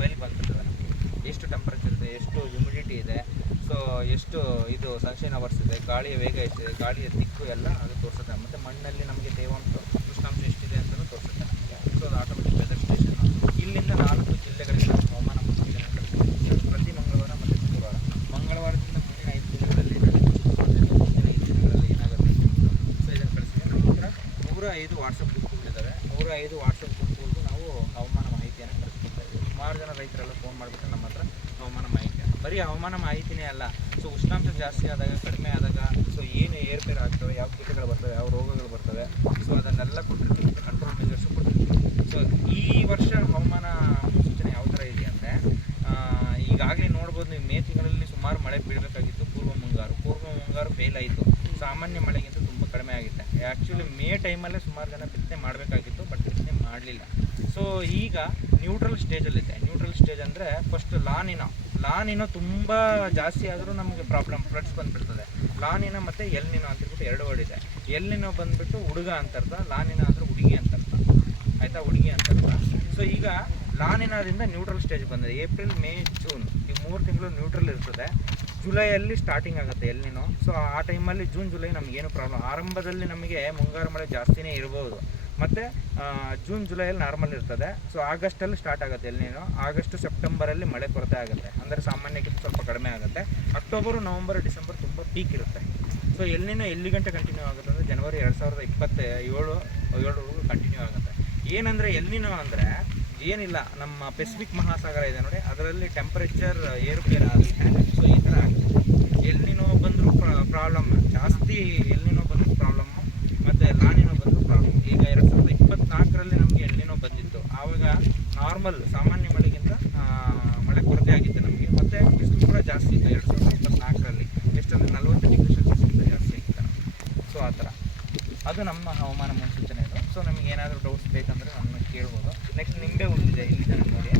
ಮೊಬೈಲ್ಗೆ ಬಂದ್ಬಿಡ್ತದೆ ಎಷ್ಟು ಟೆಂಪರೇಚರ್ ಇದೆ, ಎಷ್ಟು ಹ್ಯುಮಿಡಿಟಿ ಇದೆ, ಸೊ ಎಷ್ಟು ಇದು ಸನ್ಶೈನ್ ಅವರ್ಸ್ ಇದೆ, ಗಾಳಿಯ ವೇಗ ಎಷ್ಟಿದೆ, ಗಾಳಿಯ ದಿಕ್ಕು ಎಲ್ಲ ಅದು ತೋರಿಸುತ್ತೆ. ಮತ್ತು ಮಣ್ಣಲ್ಲಿ ನಮಗೆ ತೇವಾಂಶ ಉಷ್ಣಾಂಶ ಎಷ್ಟಿದೆ ಅಂತಲೂ ತೋರಿಸುತ್ತೆ ನಮಗೆ. ಸೊ ಅದು ಆಟೋಮೆಟಿಕ್ ವೆದರ್ ಸ್ಟೇಷನ್. ಇಲ್ಲಿಂದ 4 ಜಿಲ್ಲೆಗಳಿಂದ ಹವಾಮಾನ ಮುನ್ಸೂಚನೆ ಕಳಿಸ್ತೀವಿ ಪ್ರತಿ ಮಂಗಳವಾರ ಮತ್ತು ಶುಕ್ರವಾರ. ಮಂಗಳವಾರದಿಂದ ಮುಂದಿನ 5 ದಿನಗಳಲ್ಲಿ ಮುಂದಿನ 5 ದಿನಗಳಲ್ಲಿ ಏನಾಗುತ್ತೆ ಸೊ ಇದನ್ನು ಕಳಿಸ್ತೀವಿ. ನಮ್ಮ ಹತ್ರ 105 ವಾಟ್ಸಪ್ ಗ್ರೂಪ್ಗಳಿದ್ದಾವೆ. 105 ವಾಟ್ಸಪ್ ಗ್ರೂಪ್ಗಳಿಗೂ ನಾವು ಹವಾಮಾನ ಮಾಹಿತಿಯನ್ನು ಕಳಿಸ್ಕೊಡ್ತಾ ಇದ್ದೀವಿ. ಸುಮಾರು ಜನ ರೈತರೆಲ್ಲ ಫೋನ್ ಮಾಡಿಬಿಟ್ಟು ನಮ್ಮ ಹತ್ರ ಹವಾಮಾನ ಮಾಹಿತಿ, ಬರೀ ಹವಾಮಾನ ಮಾಹಿತಿನೇ ಅಲ್ಲ, ಸೊ ಉಷ್ಣಾಂಶ ಜಾಸ್ತಿ ಆದಾಗ ಕಡಿಮೆ ಆದಾಗ ಸೊ ಏನು ಏರ್ಪೇರ್ ಆಗ್ತವೆ, ಯಾವ ಕೀಟಗಳು ಬರ್ತವೆ, ಯಾವ ರೋಗಗಳು ಬರ್ತವೆ, ಸೊ ಅದನ್ನೆಲ್ಲ ಕೊಟ್ಟಿರ್ತೀವಿ. ಮತ್ತು ಕಂಟ್ರೋಲ್ ಮೆಜರ್ಸು ಕೊಡ್ತೀವಿ. ಸೊ ಈ ವರ್ಷ ಹವಾಮಾನ ಮುನ್ಸೂಚನೆ ಯಾವ ಥರ ಇದೆ ಅಂದರೆ, ಈಗಾಗಲೇ ನೋಡ್ಬೋದು ನೀವು ಮೇ ತಿಂಗಳಲ್ಲಿ ಸುಮಾರು ಮಳೆ ಬೀಳಬೇಕಾಗಿತ್ತು. ಪೂರ್ವ ಮುಂಗಾರು ಫೇಲ್ ಆಯಿತು. ಸಾಮಾನ್ಯ ಮಳೆಗಿಂತ ತುಂಬ ಕಡಿಮೆ ಆಗುತ್ತೆ. ಆ್ಯಕ್ಚುಲಿ ಮೇ ಟೈಮಲ್ಲೇ ಸುಮಾರು ಜನ ಬಿತ್ತನೆ ಮಾಡಬೇಕಾಗಿತ್ತು, ಬಟ್ ಬಿತ್ತನೆ ಮಾಡಲಿಲ್ಲ. ಸೊ ಈಗ ನ್ಯೂಟ್ರಲ್ ಸ್ಟೇಜಲ್ಲಿದೆ. ನ್ಯೂಟ್ರಲ್ ಸ್ಟೇಜ್ ಅಂದರೆ ಫಸ್ಟ್ ಲಾನಿನೋ ತುಂಬ ಜಾಸ್ತಿ ಆದರೂ ನಮಗೆ ಫ್ಲಡ್ಸ್ ಬಂದುಬಿಡ್ತದೆ. ಲಾನಿನೋ ಮತ್ತು ಎಲ್ನಿನೋ ಅಂತೇಳ್ಬಿಟ್ಟು 2 ವರ್ಡ್ ಇದೆ. ಎಲ್ನಿನೋ ಬಂದುಬಿಟ್ಟು ಹುಡುಗ ಅಂತ ಅರ್ಥ, ಲಾನಿನೋ ಅಂದರೆ ಹುಡುಗಿ ಅಂತ ಅರ್ಥ, ಆಯಿತಾ, ಹುಡುಗಿ ಅಂತ ಅರ್ಥ. ಸೊ ಈಗ ಲಾನಿನೋದಿಂದ ನ್ಯೂಟ್ರಲ್ ಸ್ಟೇಜ್ ಬಂದಿದೆ. ಏಪ್ರಿಲ್, ಮೇ, ಜೂನ್ ಈ 3 ತಿಂಗಳು ನ್ಯೂಟ್ರಲ್ ಇರ್ತದೆ. ಜುಲೈಯಲ್ಲಿ ಸ್ಟಾರ್ಟಿಂಗ್ ಆಗುತ್ತೆ ಎಲ್ನಿನೋ. ಸೊ ಆ ಟೈಮಲ್ಲಿ ಜೂನ್ ಜುಲೈ ನಮಗೇನು ಪ್ರಾಬ್ಲಮ್, ಆರಂಭದಲ್ಲಿ ನಮಗೆ ಮುಂಗಾರು ಮಳೆ ಜಾಸ್ತಿನೇ ಇರ್ಬೋದು. ಮತ್ತು ಜೂನ್ ಜುಲೈಯಲ್ಲಿ ನಾರ್ಮಲ್ ಇರ್ತದೆ. ಸೊ ಆಗಸ್ಟಲ್ಲಿ ಸ್ಟಾರ್ಟ್ ಆಗುತ್ತೆ ಎಲ್ನಿನೋ. ಆಗಸ್ಟ್ ಸೆಪ್ಟೆಂಬರಲ್ಲಿ ಮಳೆ ಕೊರತೆ ಆಗುತ್ತೆ, ಅಂದರೆ ಸಾಮಾನ್ಯಕ್ಕಿಂತ ಸ್ವಲ್ಪ ಕಡಿಮೆ ಆಗುತ್ತೆ. ಅಕ್ಟೋಬರು, ನವಂಬರ್, ಡಿಸೆಂಬರ್ ತುಂಬ ಪೀಕ್ ಇರುತ್ತೆ. ಸೊ ಎಲ್ನಿನೋ ಎಲ್ಲಿ ಗಂಟೆ ಕಂಟಿನ್ಯೂ ಆಗುತ್ತೆ ಅಂದರೆ ಜನವರಿ 2027 ಕಂಟಿನ್ಯೂ ಆಗುತ್ತೆ. ಏನಂದರೆ ಎಲ್ನಿನೋ ಅಂದರೆ ಏನಿಲ್ಲ, ನಮ್ಮ ಪೆಸಿಫಿಕ್ ಮಹಾಸಾಗರ ಇದೆ ನೋಡಿ, ಅದರಲ್ಲಿ ಟೆಂಪರೇಚರ್ ಏರುಪೇರು ಆಗುತ್ತೆ. ಸೊ ಈ ಥರ ಆಗುತ್ತೆ. ಎಲ್ನಿನೋ ಬಂದರೂ ಪ್ರಾಬ್ಲಮ್ ಜಾಸ್ತಿ, ಎಲ್ನಿನೋ ಬಂದರೂ ಪ್ರಾಬ್ಲಮ್ಮು, ಮತ್ತು ಲಾನಿನೋ ಬಂದರೂ ಪ್ರಾಬ್ಲಮ್. ಈಗ 2024ರಲ್ಲಿ ನಮಗೆ ಎಲ್ನಿನೋ ಬಂದಿತ್ತು. ಆವಾಗ ನಾರ್ಮಲ್ ಸಾಮಾನ್ಯ ಮಳೆಗಿಂತ ಮಳೆ ಕೊರತೆ ಆಗಿತ್ತು ನಮಗೆ. ಮತ್ತು ಬಿಸಿಲು ಕೂಡ ಜಾಸ್ತಿ ಇತ್ತು 2024ರಲ್ಲಿ. ಎಷ್ಟಂದರೆ 40 ಡಿಗ್ರಿ ಸೆಲ್ಸಿಯಸ್ಗಿಂತ ಜಾಸ್ತಿ ಆಗಿತ್ತು ನಮಗೆ. ಸೊ ಆ ಥರ ಅದು ನಮ್ಮ ಹವಾಮಾನ ಮುನ್ಸೂಚನೆ ಇದು. ಸೊ ನಮಗೆ ಏನಾದರೂ ಡೌಟ್ಸ್ ಬೇಕಂದರೆ ನಮ್ಮನ್ನು ಕೇಳ್ಬೋದು. ನೆಕ್ಸ್ಟ್ ನಿಂಬೆ ಹುಲ್ಲಿದೆ, ಇಲ್ಲಿದೆ ನೋಡಿ.